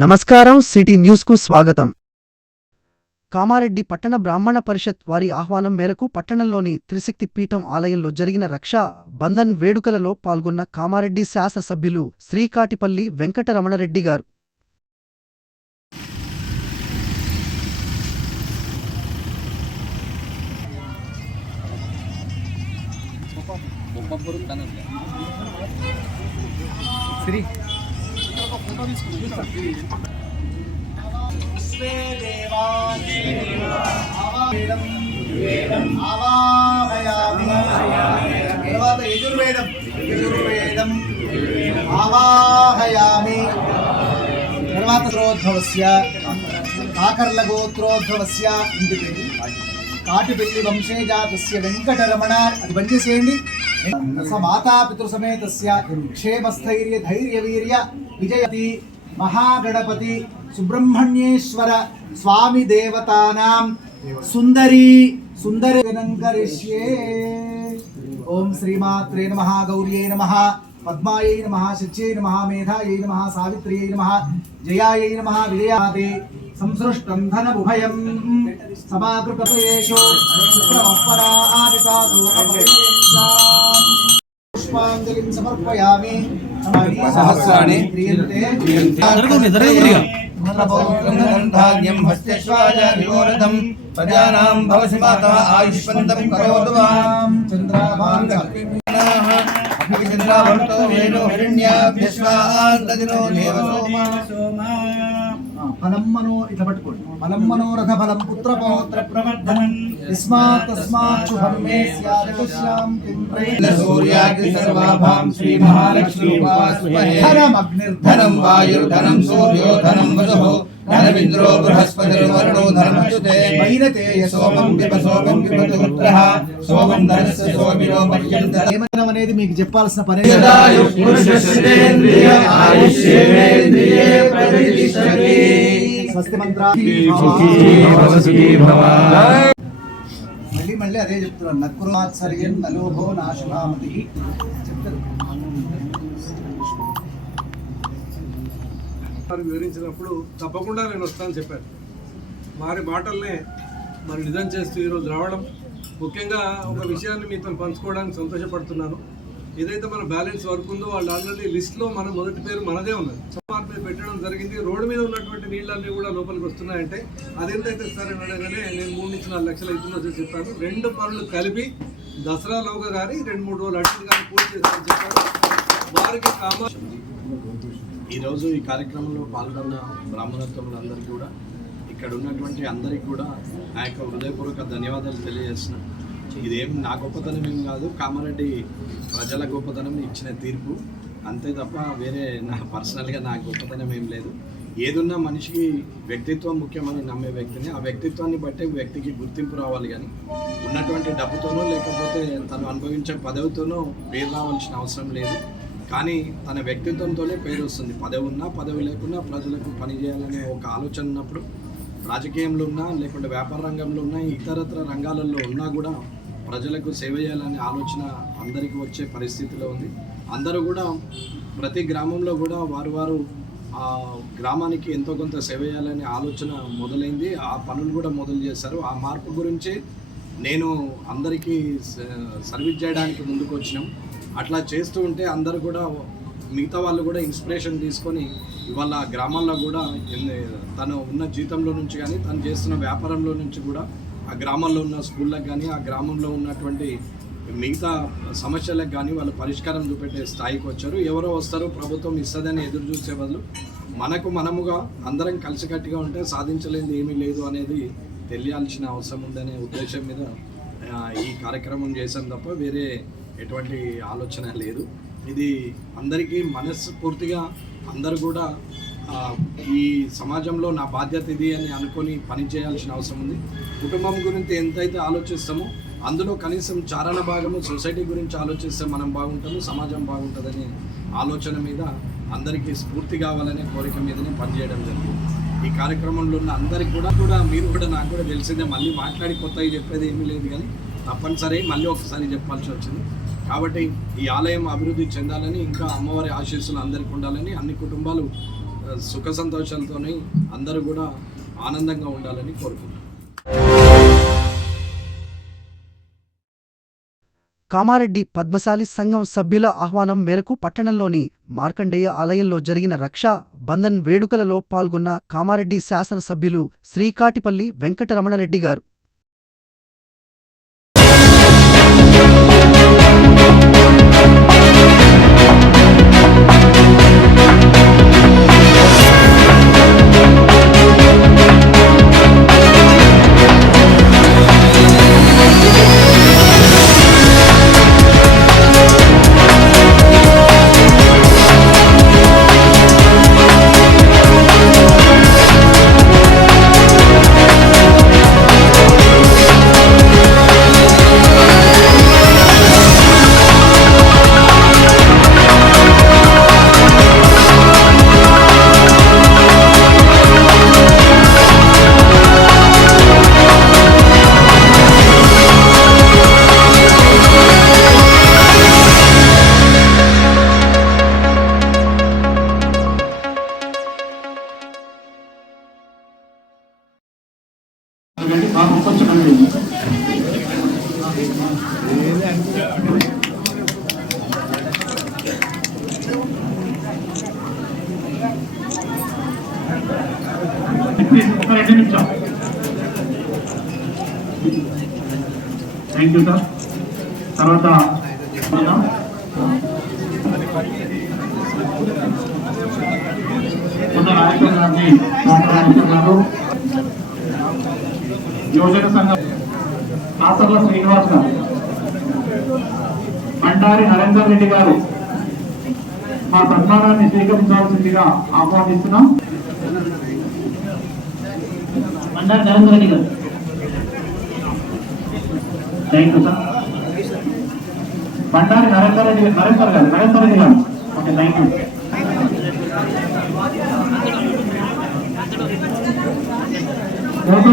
నమస్కారం. City news కు స్వాగతం. కామారెడ్డి పట్టణ బ్రాహ్మణ పరిషత్ వారి ఆహ్వానం మేరకు పట్టణంలోని త్రిశక్తి పీఠం ఆలయంలో జరిగిన రక్షా బంధన్ వేడుకలలో పాల్గొన్న కామారెడ్డి శాసనసభ్యులు శ్రీకాటిపల్లి వెంకటరమణరెడ్డి గారు యజుర్వేదం ఆవాహయామి. తర్వాత గోత్రోద్భవస్య కాకర్లగోత్రోద్భవస్య కాటిపల్లి వంశేజాతస్య వెంకటరమణ అది పనిచేసేయండి. మాతాపితృ సమేతస్య క్షేమస్థైర్య ధైర్యవీర్య విజయతి మహాగణపతి సుబ్రహ్మణ్యేశ్వర స్వామి దేవతానాం సుందరీ వినంకరిష్యే. ఓం శ్రీమాత్రే నమః గౌర్యై నమః పద్మాయై నమః శచ్యై నమః మేధాయై నమః సావిత్ర్యై నమః జయాయై నమః విజయాదే సంసృష్టం ధనముభయం సమాకృతపయేషు శుక్రవఃపరాదితాసు పుష్పాంజలిం సమర్పయామి. సహస్రాణి ధాన్యం హస్తేశ్వాయ వివోరథం ప్రజానాం భవసి మాతా ఆయుష్మంతం కరోతు మాం. చంద్రాభర్తో వేణు హిరణ్యాభ్యశ్వాంతదినో దేవసోమా ఫలమ్మనో ఇట్లా పట్టుకోండి. ఫలం మనోరథ ఫలం పుత్ర పౌత్ర ప్రవర్ధనం తస్మాత్ శుభం మే స్యాదశ్యాం సూర్యాగ్ని సర్వాభాం శ్రీ మహాలక్ష్మీ ఉపాస్మహే. ధనం వాయుర్ధనం సూర్యో ధనం వసుః ధనమింద్రో బృహస్పతిర్వరుణో ధనమచ్యుతే వైనతే సోమం పిబతు పుత్రః సోమం ధనస్య సోమినో పర్యంత. ఏమనం అనేది మీకు చెప్పాల్సిన పని. స్వస్తి మంత్ర మళ్ళీ అదే చెప్తున్నాను. నకుమాత్సర్యం నలోభో నాశుభామతి వివరించినప్పుడు తప్పకుండా నేను వస్తానని చెప్పాను. వారి మాటల్నే మరి నిజం చేస్తూ ఈరోజు రావడం, ముఖ్యంగా ఒక విషయాన్ని మీతో పంచుకోవడానికి సంతోషపడుతున్నాను. ఏదైతే మన బ్యాలెన్స్ వర్క్ ఉందో వాళ్ళు ఆల్రెడీ లిస్ట్లో మన మొదటి పేరు మనదే ఉన్నది. సోమార్ మీద పెట్టడం జరిగింది. రోడ్డు మీద ఉన్నటువంటి నీళ్ళన్నీ కూడా లోపలికి వస్తున్నాయంటే అదెంతైతే సరే అనగానే నేను 3 నుంచి 4 లక్షలు అవుతుందో చెప్పాను. 2 పనులు కలిపి దసరాలోగా కానీ 2-3 రోజులు అటు కానీ పూర్తి చేశారని చెప్పారు. వారికి ఈరోజు ఈ కార్యక్రమంలో పాల్గొన్న బ్రాహ్మణోత్తములందరికీ కూడా, ఇక్కడ ఉన్నటువంటి అందరికీ కూడా నా యొక్క హృదయపూర్వక ధన్యవాదాలు తెలియజేస్తున్నాను. ఇదేం నా గొప్పతనం ఏం కాదు, కామారెడ్డి ప్రజల గొప్పతనం ఇచ్చిన తీర్పు అంతే తప్ప వేరే నా పర్సనల్గా నా గొప్పతనం ఏం లేదు. ఏదున్నా మనిషికి వ్యక్తిత్వం ముఖ్యమని నమ్మే వ్యక్తిని, ఆ వ్యక్తిత్వాన్ని బట్టే వ్యక్తికి గుర్తింపు రావాలి. కానీ ఉన్నటువంటి డబ్బుతోనో లేకపోతే తను అనుభవించే పదవితోనో పేరు రావాల్సిన అవసరం లేదు. కానీ తన వ్యక్తిత్వంతోనే పేరు వస్తుంది. పదవి ఉన్నా పదవి లేకున్నా ప్రజలకు పనిచేయాలనే ఒక ఆలోచన ఉన్నప్పుడు, రాజకీయంలో ఉన్నా లేకుంటే వ్యాపార రంగంలో ఉన్నా ఇతరత్ర రంగాలలో ఉన్నా కూడా ప్రజలకు సేవ చేయాలనే ఆలోచన అందరికీ వచ్చే పరిస్థితిలో ఉంది. అందరూ కూడా ప్రతి గ్రామంలో కూడా వారు ఆ గ్రామానికి ఎంతో కొంత సేవ చేయాలనే ఆలోచన మొదలైంది. ఆ పనులు కూడా మొదలు చేశారు. ఆ మార్పు గురించి నేను అందరికీ సర్వీస్ చేయడానికి ముందుకు వచ్చినాం. అట్లా చేస్తూ ఉంటే అందరూ కూడా మిగతా వాళ్ళు కూడా ఇన్స్పిరేషన్ తీసుకొని ఇవాళ గ్రామాల్లో కూడా తను ఉన్న జీతంలో నుంచి కానీ తను చేస్తున్న వ్యాపారంలో నుంచి కూడా ఆ గ్రామంలో ఉన్న స్కూళ్ళకు కానీ ఆ గ్రామంలో ఉన్నటువంటి మిగతా సమస్యలకు కానీ వాళ్ళు పరిష్కారం చూపెట్టే స్థాయికి వచ్చారు. ఎవరో వస్తారు ప్రభుత్వం ఇస్తుందని ఎదురు చూసే బదులు మనముగా అందరం కలిసికట్టుగా ఉంటే సాధించలేనిది ఏమీ లేదు అనేది తెలియాల్సిన అవసరం ఉందనే ఉద్దేశం మీద ఈ కార్యక్రమం చేశాం తప్ప వేరే ఎటువంటి ఆలోచన లేదు. ఇది అందరికీ మనస్ఫూర్తిగా అందరూ కూడా ఈ సమాజంలో నా బాధ్యత ఇది అని అనుకొని పని చేయాల్సిన అవసరం ఉంది. కుటుంబం గురించి ఎంతైతే ఆలోచిస్తామో అందులో కనీసం చారణ భాగము సొసైటీ గురించి ఆలోచిస్తే మనం బాగుంటాము, సమాజం బాగుంటుందనే ఆలోచన మీద అందరికీ స్ఫూర్తి కావాలనే కోరిక మీదనే పనిచేయడం జరిగింది. ఈ కార్యక్రమంలో ఉన్న అందరికీ కూడా మీరు కూడా నాకు కూడా తెలిసిందే, మళ్ళీ మాట్లాడి కొత్తగా చెప్పేది ఏమీ లేదు. కానీ తప్పనిసరి మళ్ళీ ఒకసారి చెప్పాల్సి వచ్చింది. కాబట్టి ఈ ఆలయం అభివృద్ధి చెందాలని, ఇంకా అమ్మవారి ఆశీస్సులు అందరికీ ఉండాలని, అన్ని కుటుంబాలు సుఖ సంతోషాలతో అందరూ కూడా ఆనందంగా ఉండాలని కోరుకుంటున్నాను. కామారెడ్డి పద్మశాలి సంఘం సభ్యుల ఆహ్వానం మేరకు పట్టణంలోని మార్కండేయ ఆలయంలో జరిగిన రక్షా బంధన్ వేడుకలలో పాల్గొన్న కామారెడ్డి శాసనసభ్యులు శ్రీకాటిపల్లి వెంకటరమణరెడ్డి గారు థ్యాంక్ యూ సార్. తర్వాత యువజన సంఘం ఆసర్ల శ్రీనివాస్ గారు, బండారి నరేందర్ రెడ్డి గారు మా సన్మానాన్ని స్వీకరించాల్సిందిగా ఆహ్వానిస్తున్నాం. బండారి నరేందర్ రెడ్డి గారు, thank you sir. Bandari Narender Reddy గారు, ఓకే, థ్యాంక్ యూ.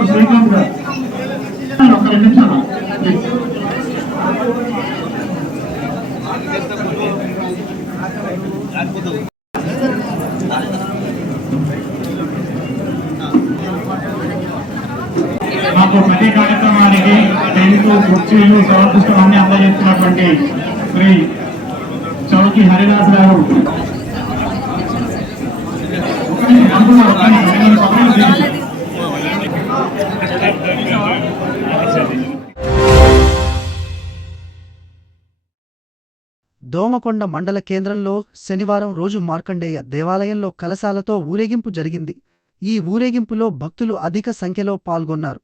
శ్రీకాంత్ గారు, ఒక 2 నిమిషాలు. మాకు ప్రతి కార్యక్రమానికి టెంట్, కుర్చీలు, సౌండ్ సిస్టమ్ అన్ని అందజేస్తున్నటువంటి శ్రీ చౌకి హరిదాస్ గారు దోమకొండ మండల కేంద్రంలో శనివారం రోజు మార్కండేయ దేవాలయంలో కలశాలతో ఊరేగింపు జరిగింది. ఈ ఊరేగింపులో భక్తులు అధిక సంఖ్యలో పాల్గొన్నారు.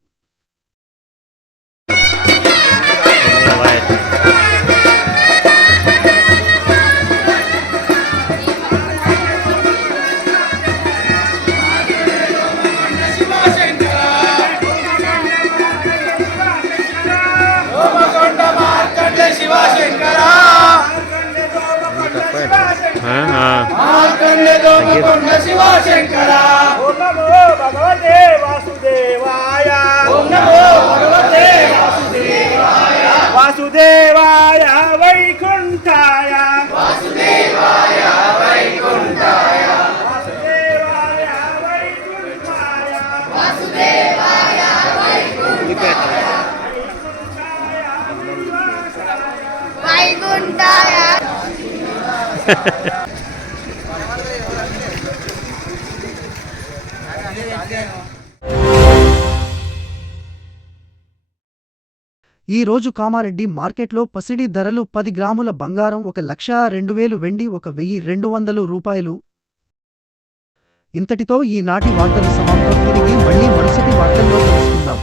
ఓం నమో భగవతే వాసుదేవాయ, ఓం నమో భగవతే వాసుదేవాయ, వాసుదేవాయ వైకుంఠాయ, వాసుదేవాయ వైకుంఠాయ, వాసుదేవాయ వైకుంఠాయ, వాసుదేవాయ వైకుంఠాయ, వైకుంఠాయ. ఈ రోజు కామారెడ్డి మార్కెట్లో పసిడి ధరలు 10 గ్రాముల బంగారం 1,02,000 వెండి 1,200 రూపాయలు. ఇంతటితో ఈనాటి వార్తలు సమాప్తం. తిరిగి మళ్ళీ మరుసటి వార్తల్లో కలుసుకుందాం.